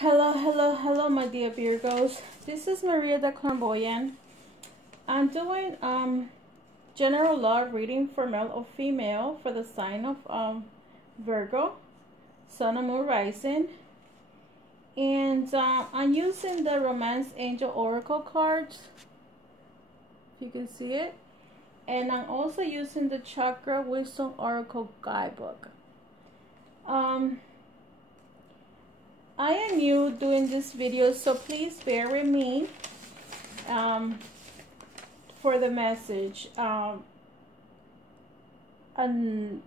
Hello, my dear Virgos. This is Maria the Clairvoyant. I'm doing general love reading for male or female for the sign of Virgo, Sun and Moon rising. And I'm using the Romance Angel Oracle cards, if you can see it. And I'm also using the Chakra Wisdom Oracle Guidebook. I am new doing this video, so please bear with me for the message. And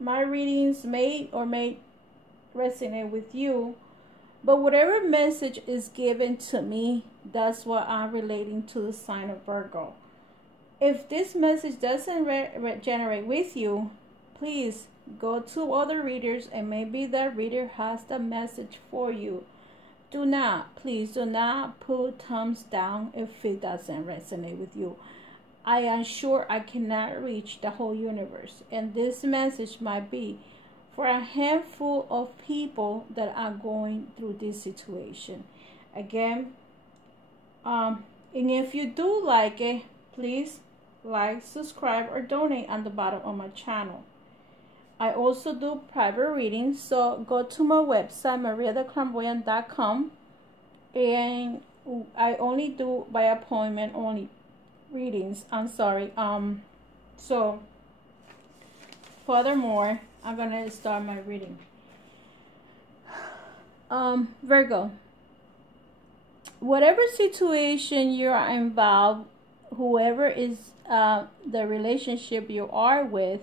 my readings may or may resonate with you, but whatever message is given to me, that's what I'm relating to the sign of Virgo. If this message doesn't regenerate with you, please go to other readers and maybe that reader has the message for you. Please do not put thumbs down if it doesn't resonate with you. I am sure I cannot reach the whole universe, and this message might be for a handful of people that are going through this situation. Again, and if you do like it, please like, subscribe, or donate on the bottom of my channel. I also do private readings, so go to my website, mariatheclairvoyant.com, and I only do by appointment only readings. I'm sorry. So furthermore, I'm gonna start my reading. Virgo, whatever situation you are involved, whoever is the relationship you are with,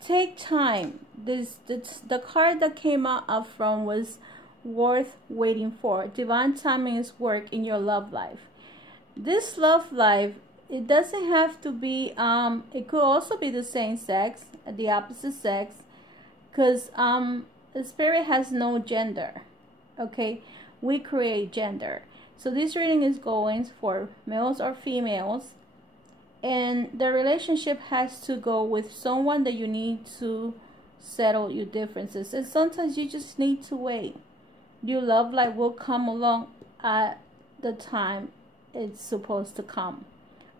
take time. The card that came out up front was worth waiting for. Divine timing is work in your love life. This love life, it doesn't have to be it could also be the same sex, the opposite sex, because the spirit has no gender. Okay, we create gender. So this reading is going for males or females, and the relationship has to go with someone that you need to settle your differences, and sometimes you just need to wait. Your love life will come along at the time it's supposed to come.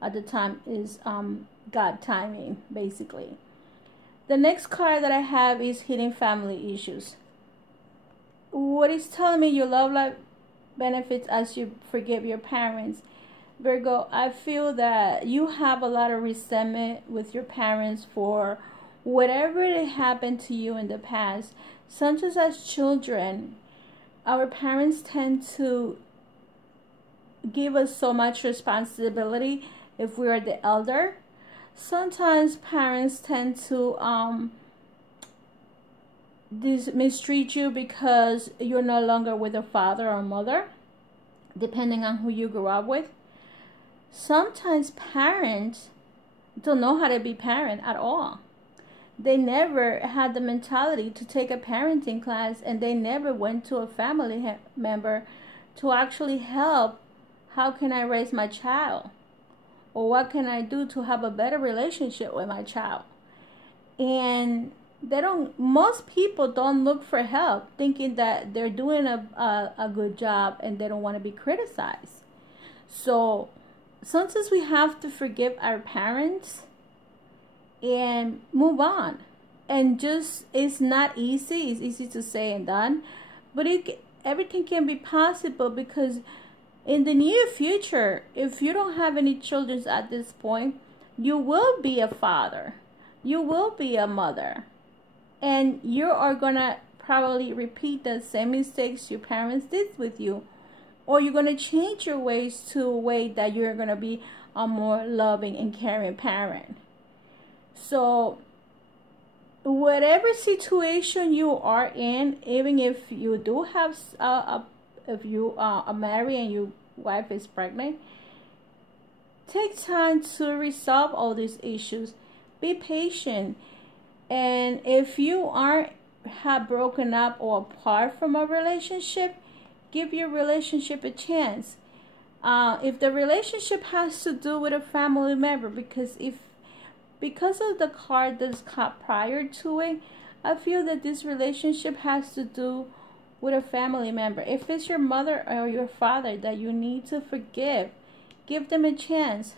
At the time is God timing, basically. The next card that I have is hidden family issues. What is telling me your love life benefits as you forgive your parents. Virgo, I feel that you have a lot of resentment with your parents for whatever happened to you in the past. Sometimes as children, our parents tend to give us so much responsibility if we are the elder. Sometimes parents tend to mistreat you because you're no longer with a father or mother, depending on who you grew up with. Sometimes parents don't know how to be parent at all. They never had the mentality to take a parenting class, and they never went to a family member to actually help. How can I raise my child? Or what can I do to have a better relationship with my child? And most people don't look for help, thinking that they're doing a good job and they don't want to be criticized. So sometimes we have to forgive our parents and move on. And just, it's not easy. It's easy to say and done, but everything can be possible, because in the near future, if you don't have any children at this point, you will be a father, you will be a mother, and you are gonna probably repeat the same mistakes your parents did with you, or you're gonna change your ways to a way that you're gonna be a more loving and caring parent. So whatever situation you are in, even if you do have if you are married and your wife is pregnant, take time to resolve all these issues. Be patient. And if you have broken up or apart from a relationship, give your relationship a chance. If the relationship has to do with a family member, because of the card that's caught prior to it, I feel that this relationship has to do with a family member. If it's your mother or your father that you need to forgive, give them a chance.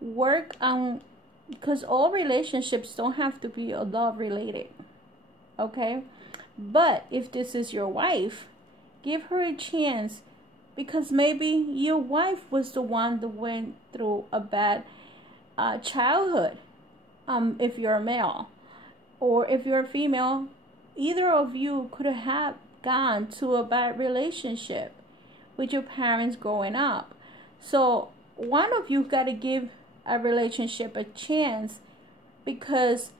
Work on, because all relationships don't have to be love related, okay? But if this is your wife, give her a chance, because maybe your wife was the one that went through a bad childhood. If you're a male, or if you're a female, either of you could have gone to a bad relationship with your parents growing up. So one of you got to give a relationship a chance, because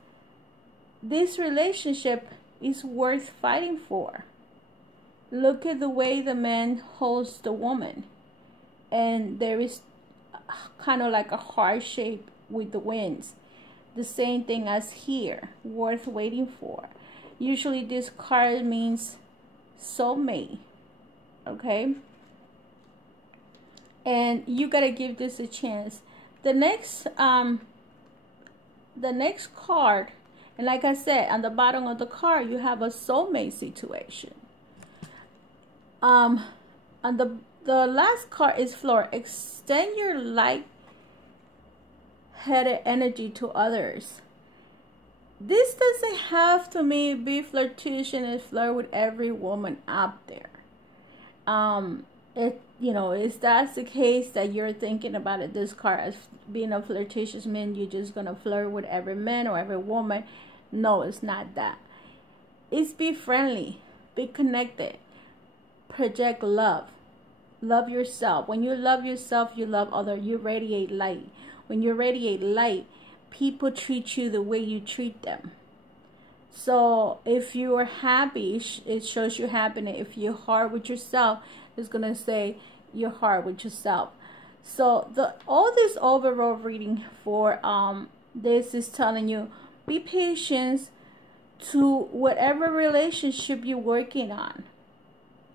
this relationship is worth fighting for. Look at the way the man holds the woman, and there is kind of like a heart shape with the winds. The same thing as here, worth waiting for. Usually this card means soulmate, okay? And you gotta give this a chance. The next card, and like I said, on the bottom of the card, you have a soulmate situation. On the last card is Floor. Extend your light-headed energy to others. This doesn't have to be flirtatious and flirt with every woman out there. If that's the case that you're thinking about it, this card as being a flirtatious man, you're just gonna flirt with every man or every woman. No, it's not that. It's be friendly, be connected, project love, love yourself. When you love yourself, you love others. You radiate light. When you radiate light, people treat you the way you treat them. So if you are happy, it shows you happiness. If you're hard with yourself, it's gonna say you're hard with yourself. So all this overall reading for this is telling you, be patient to whatever relationship you're working on.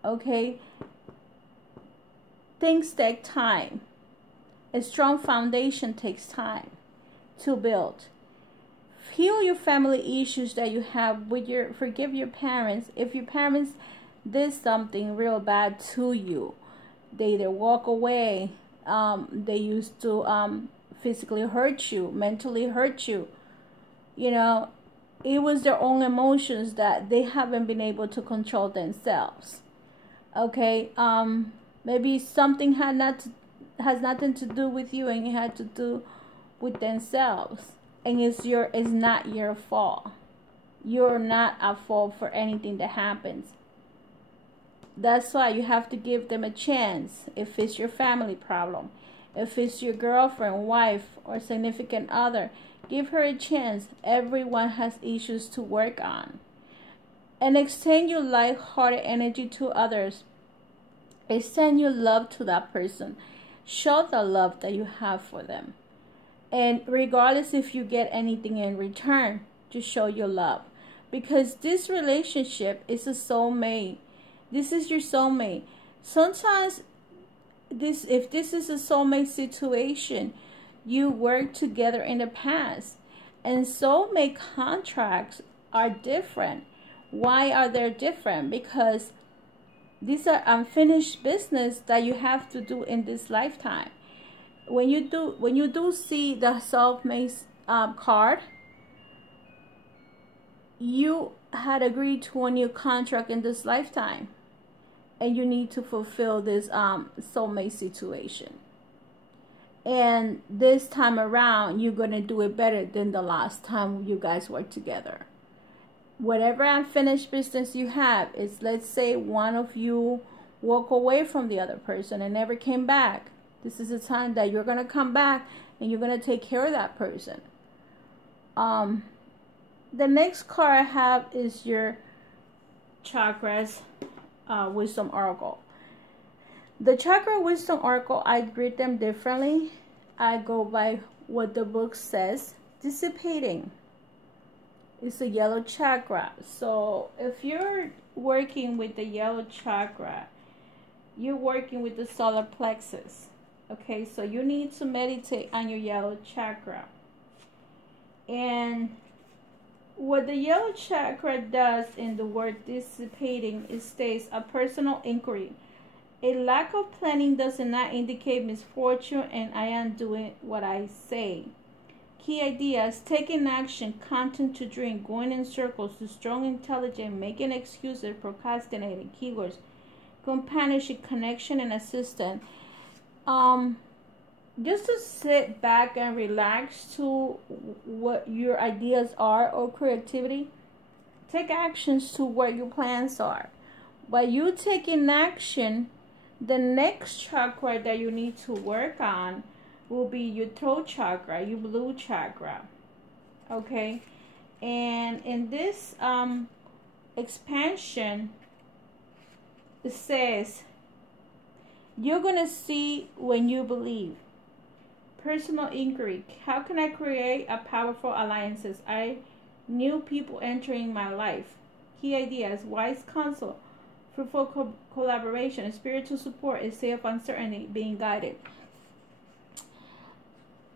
Okay, things take time. A strong foundation takes time to build. Heal your family issues that you have with forgive your parents. If your parents did something real bad to you, they either walk away, they used to physically hurt you, mentally hurt you, it was their own emotions that they haven't been able to control themselves. Okay, maybe something has nothing to do with you, and it had to do with themselves, and it's not your fault. You're not at fault for anything that happens. That's why you have to give them a chance. If it's your family problem, if it's your girlfriend, wife, or significant other, give her a chance. Everyone has issues to work on. And extend your light-hearted energy to others. Extend your love to that person. Show the love that you have for them. And regardless if you get anything in return, just show your love. Because this relationship is a soulmate. This is your soulmate. Sometimes, if this is a soulmate situation, you worked together in the past. And soulmate contracts are different. Why are they different? Because these are unfinished business that you have to do in this lifetime. When you do see the soulmate card, you had agreed to a new contract in this lifetime, and you need to fulfill this soulmate situation. And this time around, you're going to do it better than the last time you guys worked together. Whatever unfinished business you have is, let's say one of you walk away from the other person and never came back. This is a time that you're going to come back and you're going to take care of that person. The next card I have is your chakras wisdom oracle. The chakra wisdom oracle, I read them differently. I go by what the book says. Dissipating. It's a yellow chakra. So if you're working with the yellow chakra, you're working with the solar plexus. Okay, so you need to meditate on your yellow chakra. And What the yellow chakra does in the word dissipating, it states a personal inquiry. A lack of planning does not indicate misfortune, and I am doing what I say. Key ideas: taking action, content to drink, going in circles, to strong intelligent, making excuses, procrastinating. Keywords: companionship, connection, and assistance. Just to sit back and relax to what your ideas are or creativity. Take actions to what your plans are. By you taking action, the next chakra that you need to work on will be your throat chakra, your blue chakra. Okay? And in this expansion, it says, you're going to see when you believe. Personal inquiry. How can I create a powerful alliances? I new people entering my life. Key ideas: wise counsel, fruitful collaboration, spiritual support, a state of uncertainty, being guided.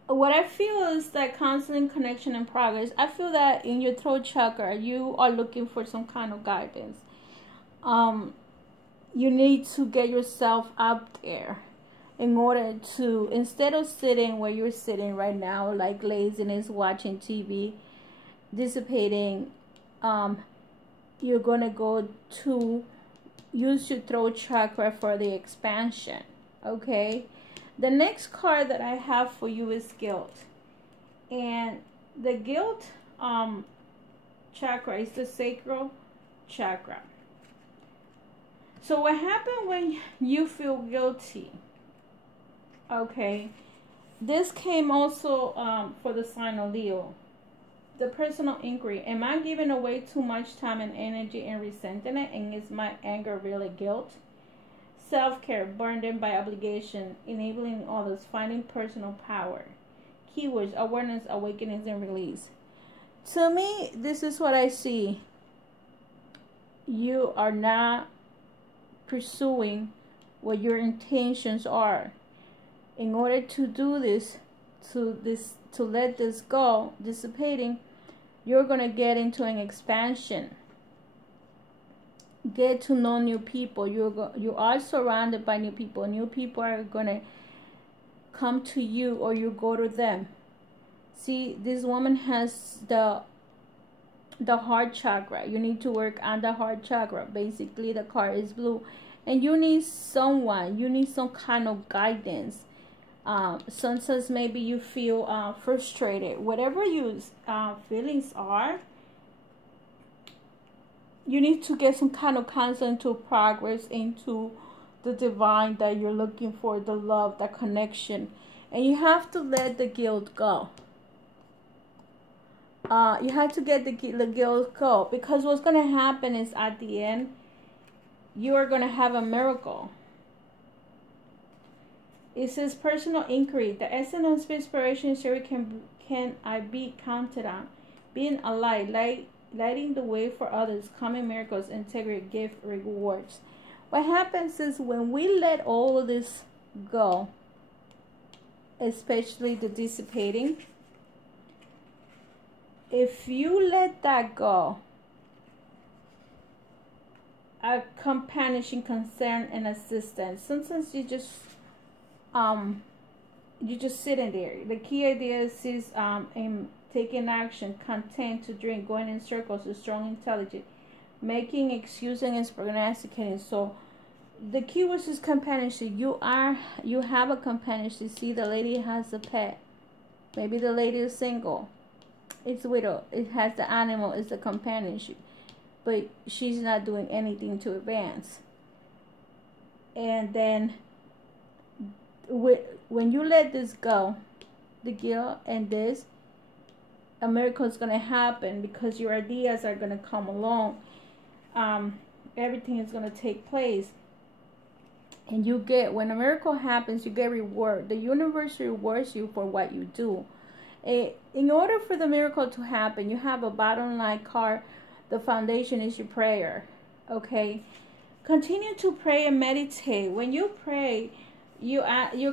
What I feel is that counseling, connection, and progress. I feel that in your throat chakra, you are looking for some kind of guidance. You need to get yourself out there in order to, instead of sitting where you're sitting right now, like laziness, watching TV, dissipating, you're going to go to use your throat chakra for the expansion. Okay? The next card that I have for you is guilt. And the guilt chakra is the sacral chakra. So what happens when you feel guilty? Okay, this came also for the sign of Leo. The personal inquiry. Am I giving away too much time and energy and resentment? And is my anger really guilt? Self-care, burdened by obligation, enabling others, finding personal power. Keywords: awareness, awakenings, and release. To me, this is what I see. You are not pursuing what your intentions are. In order to do this, to let this go, dissipating, you're going to get into an expansion. Get to know new people. You are surrounded by new people. New people are going to come to you, or you go to them. See, this woman has the heart chakra. You need to work on the heart chakra. Basically, the card is blue. And you need someone. You need some kind of guidance. Sometimes maybe you feel frustrated. Whatever your feelings are, you need to get some kind of constant to progress into the divine that you're looking for, the love, the connection. And you have to let the guilt go. You have to get the guilt go, because what's going to happen is at the end, you are going to have a miracle. It says personal inquiry. The essence of inspiration theory can I be counted on. Being a light, lighting the way for others, common miracles, integrity, gift, rewards. What happens is when we let all of this go, especially the dissipating, if you let that go, a companionship, concern, and assistance. Sometimes you're just sitting there. The key idea is in taking action, content to drink, going in circles, is strong, intelligent, making, excusing, and prognosticating. So the key word is companionship. You have a companionship. See, the lady has a pet. Maybe the lady is single. It's widow. It has the animal. It's the companionship. But she's not doing anything to advance. And then when you let this go, the guilt and this, a miracle is going to happen, because your ideas are going to come along. Everything is going to take place. And you get, when a miracle happens, you get reward. The universe rewards you for what you do. In order for the miracle to happen, you have a bottom line card. The foundation is your prayer. Okay? Continue to pray and meditate. When you pray, you're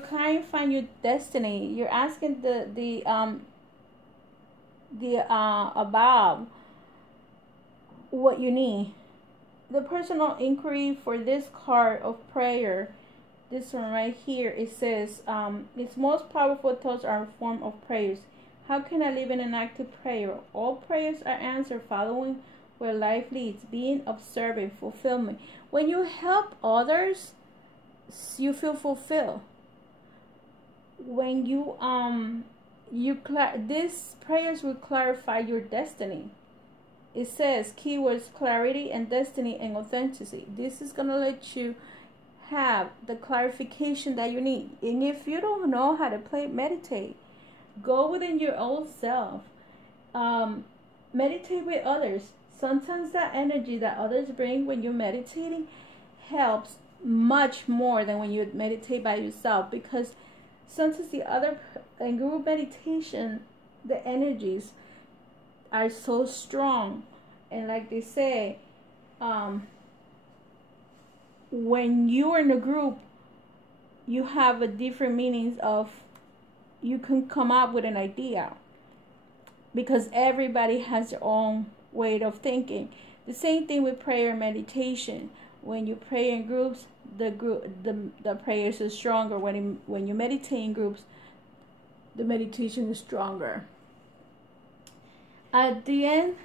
trying to find your destiny. You're asking the above what you need. The personal inquiry for this card of prayer, this one right here, it says, its most powerful thoughts are a form of prayers. How can I live in an active prayer? All prayers are answered following where life leads, being, observing, fulfillment. When you help others, you feel fulfilled. When you these prayers will clarify your destiny. It says keywords: clarity and destiny and authenticity. This is gonna let you have the clarification that you need. And if you don't know how to meditate, go within your own self. Meditate with others. Sometimes that energy that others bring when you're meditating helps much more than when you meditate by yourself, because sometimes in group meditation, the energies are so strong, and like they say, when you are in a group, you have a different meanings of, you can come up with an idea, because everybody has their own way of thinking. The same thing with prayer and meditation. When you pray in groups, the prayers are stronger. When you meditate in groups, the meditation is stronger. At the end,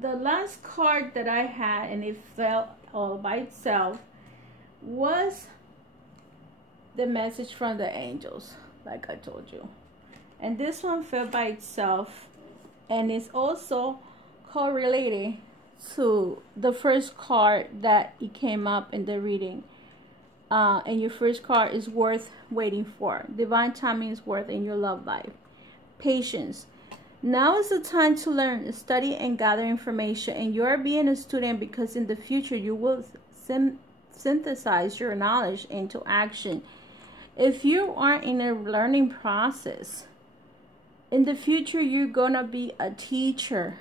the last card that I had, and it fell all by itself, was the message from the angels, like I told you. And this one fell by itself, and it's also correlated to the first card that it came up in the reading. And your first card is worth waiting for. Divine timing is worth in your love life. Patience. Now is the time to learn, study, and gather information. And you're being a student because in the future you will synthesize your knowledge into action. If you are in a learning process, in the future you're gonna be a teacher.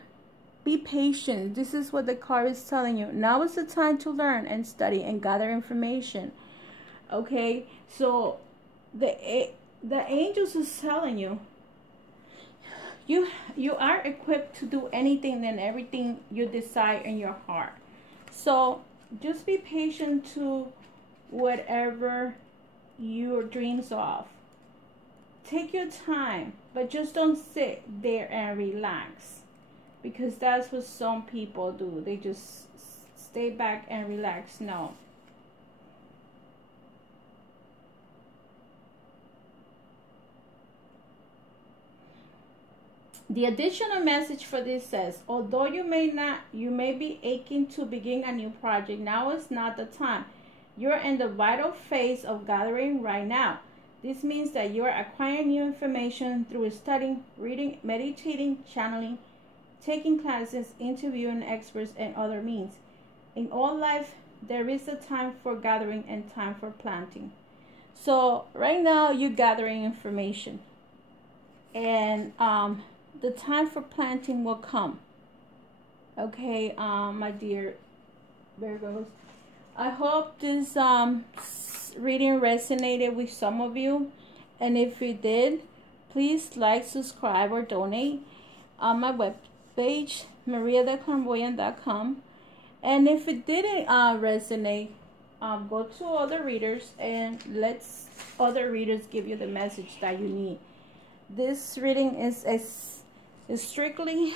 Be patient. This is what the card is telling you. Now is the time to learn and study and gather information. Okay, so the angels is telling you, you are equipped to do anything and everything you desire in your heart. So just be patient to whatever your dreams of. Take your time, but just don't sit there and relax, because that's what some people do. They just stay back and relax. No. The additional message for this says, although you may be aching to begin a new project, now is not the time. You're in the vital phase of gathering right now. This means that you are acquiring new information through studying, reading, meditating, channeling, taking classes, interviewing experts, and other means. In all life, there is a time for gathering and time for planting. So right now you're gathering information, and the time for planting will come. Okay, my dear Virgos, I hope this reading resonated with some of you, and if it did, please like, subscribe, or donate on my webpage, mariadeclarvoyant.com. And if it didn't resonate, go to other readers and let other readers give you the message that you need. This reading is strictly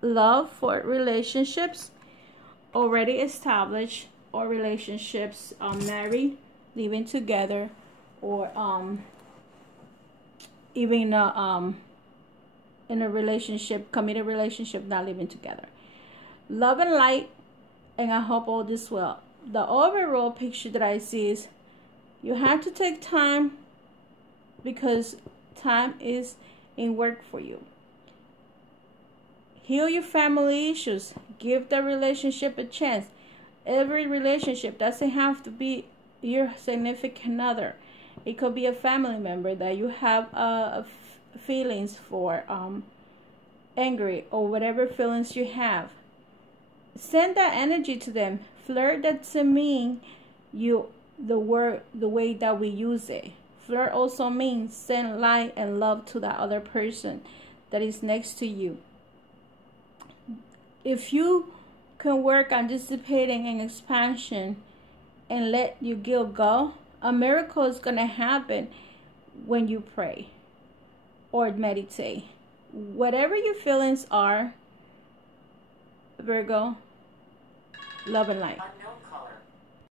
love for relationships already established, or relationships married, living together, or even in a relationship, committed relationship, not living together. Love and light, and I hope all this well. The overall picture that I see is you have to take time, because time is in work for you. Heal your family issues. Give the relationship a chance. Every relationship doesn't have to be your significant other. It could be a family member that you have feelings for, angry, or whatever feelings you have. Send that energy to them. Flirt doesn't mean the way that we use it. Flirt also means send light and love to that other person that is next to you. If you can work on dissipating and expansion and let your guilt go, a miracle is going to happen when you pray or meditate. Whatever your feelings are, Virgo, love and light.